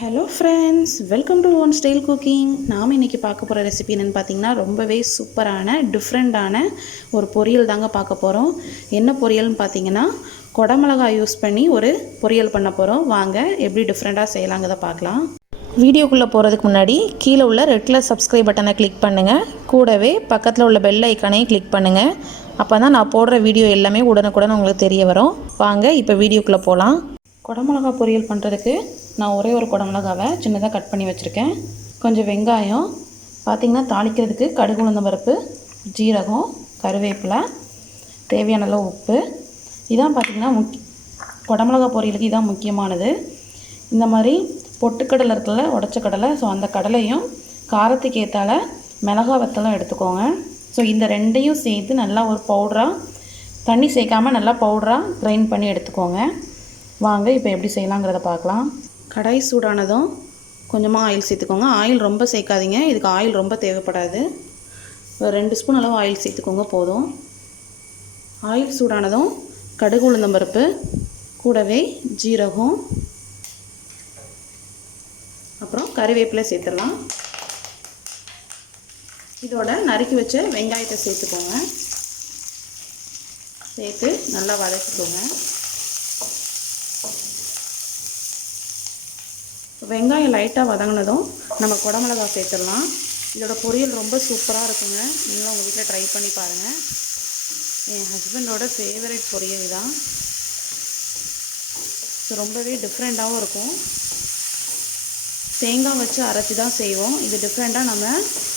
Hello friends, welcome to own style cooking. நாம் இன்றைக்கி பார்க்க போகிற ரெசிபி என்னென்னு பார்த்தீங்கன்னா ரொம்பவே சூப்பரான டிஃப்ரெண்ட்டான ஒரு பொரியல் தாங்க பார்க்க போகிறோம். என்ன பொரியல்னு பார்த்தீங்கன்னா குடமிளகாய் யூஸ் பண்ணி ஒரு பொரியல் பண்ண போகிறோம். வாங்க எப்படி டிஃப்ரெண்ட்டாக செய்யலாங்கிறத பார்க்கலாம். வீடியோக்குள்ளே போகிறதுக்கு முன்னாடி கீழே உள்ள ரெட் கலர் சப்ஸ்கிரைப் பட்டனை கிளிக் பண்ணுங்கள். கூடவே பக்கத்தில் உள்ள பெல் ஐக்கானையும் கிளிக் பண்ணுங்கள். அப்போ தான் நான் போடுற வீடியோ எல்லாமே உடனுக்குடன் உங்களுக்கு தெரிய வரும். வாங்க இப்போ வீடியோக்குள்ளே போகலாம். குடமிளகா பொரியல் பண்ணுறதுக்கு நான் ஒரே ஒரு குடமிளகாவை சின்னதாக கட் பண்ணி வச்சுருக்கேன். கொஞ்சம் வெங்காயம், பார்த்திங்கன்னா தாளிக்கிறதுக்கு கடுகு உளுந்தம் பருப்பு, ஜீரகம், கருவேப்பிலை, தேவையான அளவு உப்பு. இதான் பார்த்திங்கன்னா குடமிளகா பொரியலுக்கு இதான் முக்கியமானது. இந்த மாதிரி பொட்டுக்கடலை இருக்குல்ல, உடச்ச கடலை, ஸோ அந்த கடலையும் காரத்துக்கு ஏற்றால மிளகா வத்தலும் எடுத்துக்கோங்க. ஸோ இந்த ரெண்டையும் சேர்த்து நல்லா ஒரு பவுடராக, தண்ணி சேர்க்காமல் நல்லா பவுடராக கிரைண்ட் பண்ணி எடுத்துக்கோங்க. வாங்க இப்போ எப்படி செய்யலாங்கிறத பார்க்கலாம். கடாய் சூடானதும் கொஞ்சமாக ஆயில் சேர்த்துக்கோங்க. ஆயில் ரொம்ப சேர்க்காதீங்க, இதுக்கு ஆயில் ரொம்ப தேவைப்படாது. ஒரு 2 ஸ்பூன் அளவு ஆயில் சேர்த்துக்கோங்க போதும். ஆயில் சூடானதும் கடுகு உளுந்தம் பருப்பு, கூடவே ஜீரகம், அப்புறம் கறிவேப்பிலை சேர்த்துடலாம். இதோட நறுக்கி வச்ச வெங்காயத்தை சேர்த்துக்கோங்க. சேர்த்து நல்லா வதக்கிக்கோங்க. வெங்காயம் லைட்டாக வதங்கினதும் நம்ம குடமிளகாய் சேர்த்துடலாம். இதோட பொரியல் ரொம்ப சூப்பராக இருக்குங்க. நீங்களும் உங்கள் வீட்டில் ட்ரை பண்ணி பாருங்கள். என் ஹஸ்பண்டோட ஃபேவரட் பொரியல் தான். ஸோ ரொம்பவே டிஃப்ரெண்ட்டாகவும் இருக்கும். தேங்காய் வச்சு அரைச்சி தான் செய்வோம். இது டிஃப்ரெண்ட்டாக நம்ம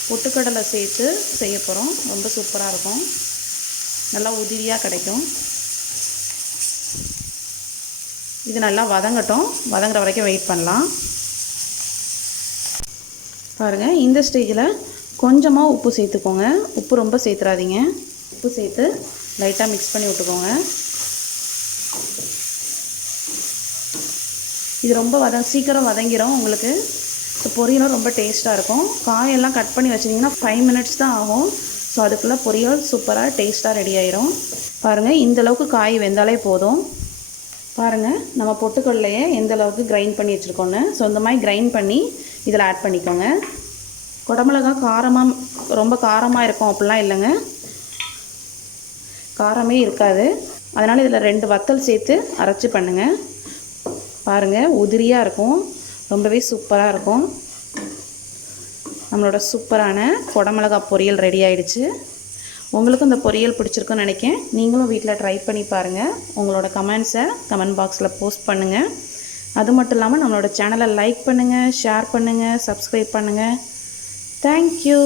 பொட்டுக்கடலை சேர்த்து செய்ய போகிறோம். ரொம்ப சூப்பராக இருக்கும், நல்லா உதிரியாக கிடைக்கும். இது நல்லா வதங்கட்டும். வதங்குற வரைக்கும் வெயிட் பண்ணலாம். பாருங்கள், இந்த ஸ்டேஜில் கொஞ்சமாக உப்பு சேர்த்துக்கோங்க. உப்பு ரொம்ப சேர்த்துறாதீங்க. உப்பு சேர்த்து லைட்டாக மிக்ஸ் பண்ணி விட்டுக்கோங்க. இது ரொம்ப சீக்கிரம் வதங்கிடும் உங்களுக்கு. ஸோ பொரியலும் ரொம்ப டேஸ்ட்டாக இருக்கும். காயெல்லாம் கட் பண்ணி வச்சிட்டிங்கன்னா 5 மினிட்ஸ் தான் ஆகும். ஸோ அதுக்குள்ளே பொரியல் சூப்பராக டேஸ்ட்டாக ரெடி ஆயிரும். பாருங்கள், இந்தளவுக்கு காய் வெந்தாலே போதும். பாருங்கள், நம்ம பொட்டுக்கடலையை எந்த அளவுக்கு கிரைண்ட் பண்ணி வச்சுருக்கோன்னு. ஸோ இந்த மாதிரி கிரைண்ட் பண்ணி இதில் ஆட் பண்ணிக்கோங்க. குடமிளகா ரொம்ப காரமாக இருக்கும் அப்படிலாம் இல்லைங்க, காரமே இருக்காது. அதனால் இதில் 2 வத்தல் சேர்த்து அரைச்சி பண்ணுங்கள். பாருங்கள், உதிரியாக இருக்கும், ரொம்பவே சூப்பராக இருக்கும். நம்மளோட சூப்பரான குடமிளகா பொரியல் ரெடி ஆகிடுச்சு. உங்களுக்கும் இந்த பொரியல் பிடிச்சிருக்குன்னு நினைக்கிறேன். நீங்களும் வீட்டில் ட்ரை பண்ணி பாருங்கள். உங்களோட கமெண்ட்ஸை கமெண்ட் பாக்ஸில் போஸ்ட் பண்ணுங்கள். அது மட்டும் இல்லாமல் நம்மளோட சேனலை லைக் பண்ணுங்கள், ஷேர் பண்ணுங்கள், சப்ஸ்கிரைப் பண்ணுங்கள். தேங்க்யூ.